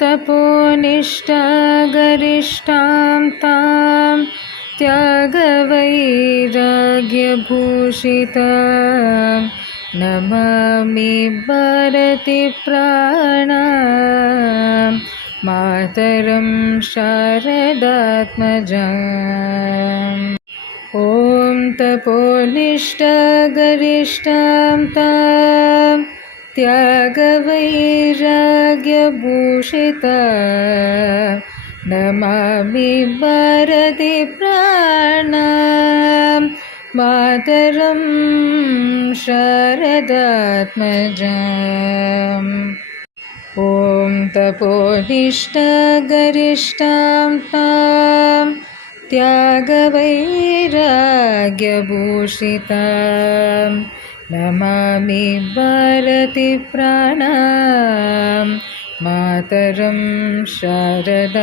तपोनिष्ठागरिष्ठां तां त्यागवैराग्यभूषितां नमामि भारतीप्राणां मातरं शारदात्मजाम्। ॐ तपोनिष्ठागरिष्ठां तां त्यागवैराग्यभूषितां नमामि भारतीप्राणां मातरं शारदात्मजाम्। ॐ तपोनिष्ठागरिष्ठां तां त्यागवैराग्यभूषितां नमामि भारतीप्राणां मातरं शारदात्मजाम्।